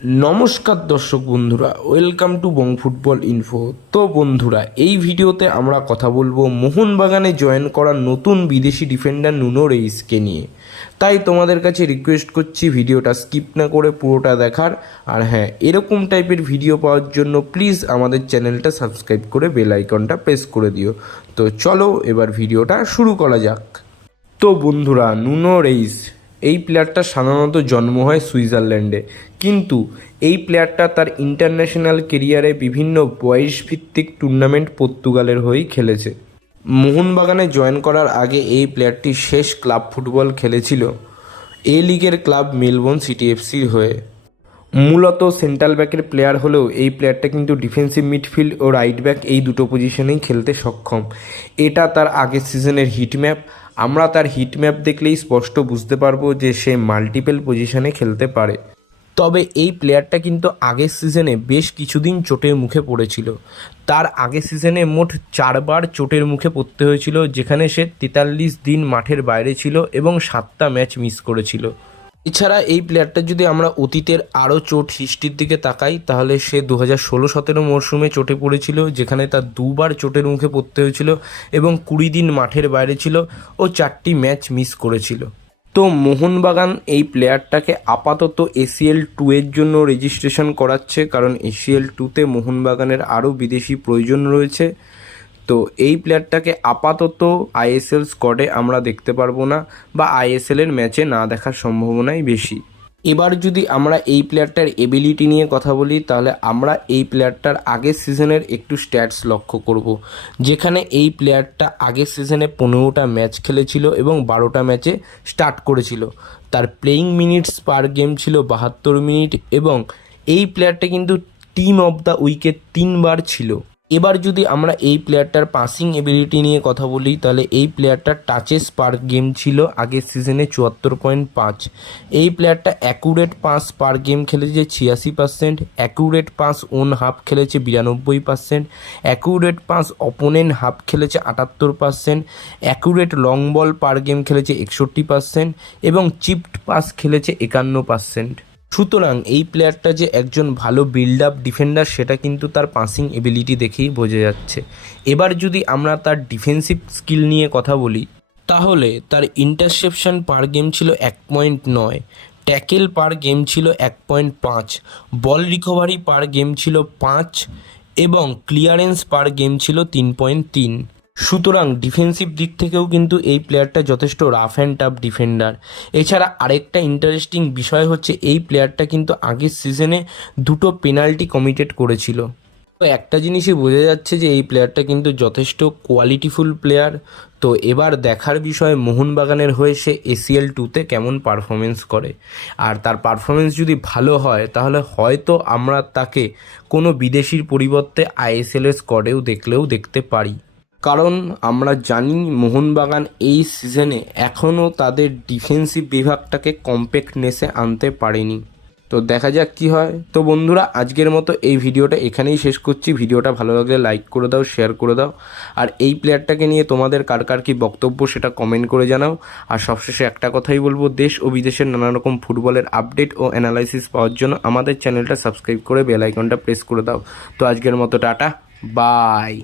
নমস্কার দর্শক বন্ধুরা welcome to Bong football info তো বন্ধুরা, এই ভিডিওতে আমরা কথা বলব মোহনবাগানে জয়েন করা নতুন বিদেশি ডিফেন্ডার নুনো রেইসকে নিয়ে। তাই তোমাদের কাছে রিকোয়েস্ট করছি ভিডিওটা স্কিপ না করে পুরোটা দেখার। আর হ্যাঁ এরকম টাইপের ভিডিও পাওয়ার জন্য প্লিজ আমাদের চ্যানেলটা সাবস্ক্রাইব করে বেল আইকনটা প্রেস করে দিও। তো চলো এবার ভিডিওটা শুরু করা যাক। তো বন্ধুরা, নুনো রেইস এই প্লেয়ারটা সাধারণত জন্ম হয় সুইজারল্যান্ডে। কিন্তু এই প্লেয়ারটা তার ইন্টারন্যাশনাল কেরিয়ারে বিভিন্ন বয়সভিত্তিক টুর্নামেন্ট পর্তুগালের হয়েই খেলেছে। মোহনবাগানে জয়েন করার আগে এই প্লেয়ারটি শেষ ক্লাব ফুটবল খেলেছিল এ লিগের ক্লাব মেলবোর্ন সিটি এফসির হয়ে। মূলত সেন্ট্রাল ব্যাকের প্লেয়ার হলেও এই প্লেয়ারটা কিন্তু ডিফেন্সিভ মিডফিল্ড ও রাইট ব্যাক এই দুটো পজিশনেই খেলতে সক্ষম। এটা তার আগের সিজনের হিটম্যাপ আমরা তার হিটম্যাপ দেখলেই স্পষ্ট বুঝতে পারব যে সে মাল্টিপল পজিশনে খেলতে পারে। তবে এই প্লেয়ারটা কিন্তু আগের সিজনে বেশ কিছুদিন চোটের মুখে পড়েছিল। তার আগের সিজনে মোট চারবার চোটের মুখে পড়তে হয়েছিল, যেখানে সে তেতাল্লিশ দিন মাঠের বাইরে ছিল এবং সাতটা ম্যাচ মিস করেছিল। এছাড়া এই প্লেয়ারটা যদি আমরা অতীতের আরও চোট হিস্ট্রির দিকে তাকাই, তাহলে সে দু হাজার ষোলো সতেরো মরশুমে চোটে পড়েছিল, যেখানে তার দুবার চোটের মুখে পড়তে হয়েছিল এবং কুড়ি দিন মাঠের বাইরে ছিল ও চারটি ম্যাচ মিস করেছিল। তো মোহনবাগান এই প্লেয়ারটাকে আপাতত এসিএল টু এর জন্য রেজিস্ট্রেশন করাচ্ছে, কারণ এসিএল টুতে মোহনবাগানের আরও বিদেশি প্রয়োজন রয়েছে। তো এই প্লেয়ারটাকে আপাতত আইএসএল স্কোয়াডে আমরা দেখতে পারব না বা আইএসএল এর ম্যাচে না দেখার সম্ভাবনাই বেশি। এবার যদি আমরা এই প্লেয়ারটার এবিলিটি নিয়ে কথা বলি, তাহলে আমরা এই প্লেয়ারটার আগের সিজনের একটু স্ট্যাটস লক্ষ্য করব, যেখানে এই প্লেয়ারটা আগের সিজনে পনেরোটা ম্যাচ খেলেছিল এবং বারোটা ম্যাচে স্টার্ট করেছিল। তার প্লেয়িং মিনিটস পার গেম ছিল বাহাত্তর মিনিট এবং এই প্লেয়ারটা কিন্তু টিম অফ দ্য উইকে তিনবার ছিল। এবার যদি আমরা এই প্লেয়ারটার পাসিং এবিলিটি নিয়ে কথা বলি, তাহলে এই প্লেয়ারটার টাচেস পার গেম ছিল আগের সিজনে চুয়াত্তর পয়েন্ট পাঁচ। এই প্লেয়ারটা অ্যাকুরেট পাস পার গেম খেলেছে ছিয়াশি percent accurate pass own half খেলেছে বিরানব্বই percent accurate pass opponent half খেলেছে আটাত্তর percent accurate long ball per game খেলেছে একষট্টি পার্সেন্ট এবং চিপড পাস খেলেছে একান্ন পার্সেন্ট সুতরাং এই প্লেয়ারটা যে একজন ভালো বিল্ড আপ ডিফেন্ডার সেটা কিন্তু তার পাসিং এবিলিটি দেখেই বোঝা যাচ্ছে। এবার যদি আমরা তার ডিফেন্সিভ স্কিল নিয়ে কথা বলি, তাহলে তার ইন্টারসেপশন পার গেম ছিল এক পয়েন্ট নয় ট্যাকেল পার গেম ছিল এক পয়েন্ট পাঁচ বল রিকভারি পার গেম ছিল পাঁচ, এবং ক্লিয়ারেন্স পার গেম ছিল তিন পয়েন্ট তিন। সুতরাং ডিফেন্সিভ দিক থেকেও কিন্তু এই প্লেয়ারটা যথেষ্ট রাফ অ্যান্ড টাফ ডিফেন্ডার এছাড়া আরেকটা ইন্টারেস্টিং বিষয় হচ্ছে এই প্লেয়ারটা কিন্তু আগের সিজনে দুটো পেনাল্টি কমিটেড করেছিল। তো একটা জিনিসই বোঝা যাচ্ছে যে এই প্লেয়ারটা কিন্তু যথেষ্ট কোয়ালিটিফুল প্লেয়ার তো এবার দেখার বিষয় মোহনবাগানের হয়ে সে এসিএল টুতে কেমন পারফরমেন্স করে। আর তার পারফরমেন্স যদি ভালো হয়, তাহলে হয়তো আমরা তাকে কোনো বিদেশির পরিবর্তে আইএসএল এর স্কোয়াডেও দেখলেও দেখতে পারি। কারণ আমরা জানি মোহনবাগান এই সিজনে এখনও তাদের ডিফেন্সিভ বিভাগটাকে কম্প্যাক্টনেসে আনতে পারেনি। তো দেখা যাক কি হয়। তো বন্ধুরা, আজকের মতো এই ভিডিওটা এখানেই শেষ করছি। ভিডিওটা ভালো লাগলে লাইক করে দাও শেয়ার করে দাও। আর এই প্লেয়ারটাকে নিয়ে তোমাদের কার কার কী বক্তব্য সেটা কমেন্ট করে জানাও। আর সবশেষে একটা কথাই বলব, দেশ ও বিদেশের নানা রকম ফুটবলের আপডেট ও অ্যানালাইসিস পাওয়ার জন্য আমাদের চ্যানেলটা সাবস্ক্রাইব করে বেল আইকনটা প্রেস করে দাও। তো আজকের মতো টাটা বাই